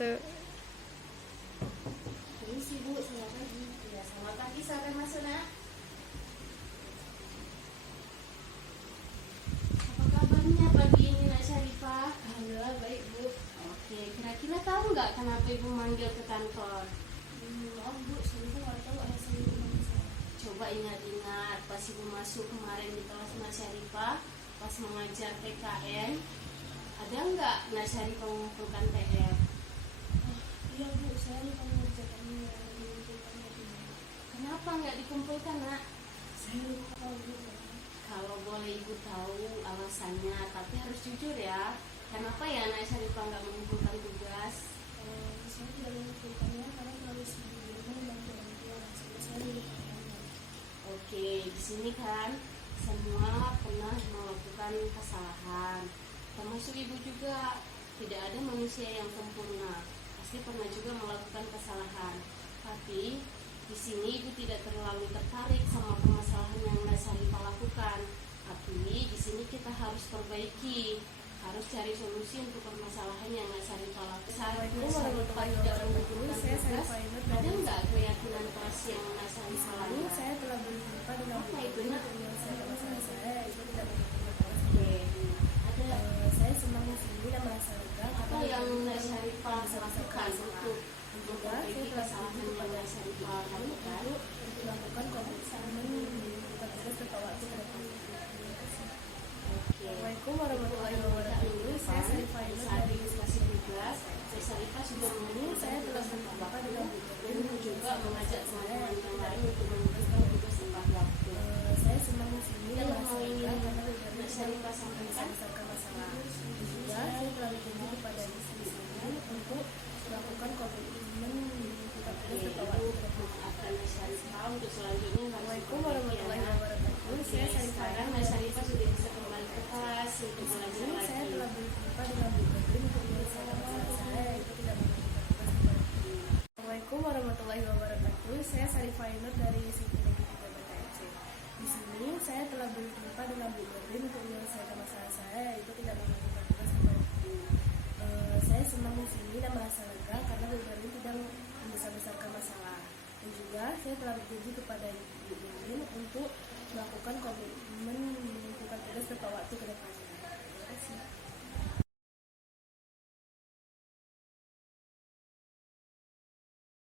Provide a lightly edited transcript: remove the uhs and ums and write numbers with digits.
wabarakatuh. Ini sih Bu, selamat pagi. Ya, selamat pagi, silakan masuk nak. Apa kabarnya pagi ini Nak Syarifah? Alhamdulillah baik Bu. Oke, kira-kira tahu nggak kenapa Ibu manggil ke kantor? Maaf Bu, saya nggak tahu alasan Ibu manggil saya. Coba ingat-ingat pas Ibu masuk kemarin di kelas Nak Syarifah, pas mengajar PKN, ada nggak Nak Syarifah mengumpulkan TR? Iya Bu, saya lupa mengerjakannya yang diinginkannya Bu. Kenapa nggak dikumpulkan Nak? Saya lupa tahu Bu. Kalau boleh Ibu tahu alasannya, tapi harus jujur ya. Kenapa ya Nak Syarifah nggak mengumpulkan tugas? Saya tidak mengerjakannya karena terlalu sibuk di rumah membantu orang tua. Sehingga saya melupakannya. Oke, di sini kan semua pernah melakukan kesalahan, termasuk Ibu juga. Tidak ada manusia yang sempurna, pasti pernah juga melakukan kesalahan. Tapi di sini Ibu tidak terlalu tertarik sama permasalahan yang Nak Syarifah lakukan. Tapi di sini kita harus perbaiki, harus cari solusi untuk permasalahan yang Nak Syarifah lakukan. Saat Nak Syarifah tidak mengumpulkan tugas, ada nggak keyakinan kelas yang Nak Syarifah lakukan? Saya telah berjumpa dengan Bu Apa itu Nak? menyelesaikan masalah saya. Itu tidak mengerjakan tugas. Oke, ada Saya senang di sini dan merasa lega apa karena yang Nak Syarifah lakukan untuk juga saya memperbaiki telah kesalahan setuju yang pada Nak Syarifah lakukan? melakukan komitmen mengumpulkan tugas tepat waktu ke depan. Oke. Assalamualaikum warahmatullahi wabarakatuh. Saya Syarifah Ainur Saat dari dikasih tugas, Nak Syarifah sudah mengumpulkan saya telah tugas tepat berjumpa waktu dengan dan juga mengajak teman-teman yang lain untuk mengumpulkan tugas tepat waktu. saya senang di sini dan Yang merasa mau lega ingin karena Nak Syarifah sampaikan? membesarkan masalah. Juga saya telah berjanji kepada istri saya untuk melakukan komitmen mengumpulkan tugas tepat waktu ke depan. Maafkan Nak Syarifah untuk selanjutnya. Assalamualaikum warahmatullahi wabarakatuh. Saya Syarifah Sekarang Nak Syarifah sudah bisa kembali ke kelas untuk belajar Ini saya lagi. telah berjumpa dengan Bu Gading untuk menyelesaikan masalah saya. Itu tidak mengumpulkan tugas kepada Bu. Assalamualaikum warahmatullahi wabarakatuh. Saya Syarifah Ainur dari Siti Negeri 3 BKMC. Di sini saya telah berjumpa dengan Bu Gading untuk menyelesaikan masalah saya. Itu tidak mengumpulkan tugas kepada Bu. Saya senang di sini dan merasa lega karena Bu Gading tidak membesar-besarkan masalah. Dan juga saya telah berjanji kepada Bu Gading untuk melakukan komitmen mengumpulkan tugas tepat waktu ke depannya. Terima kasih.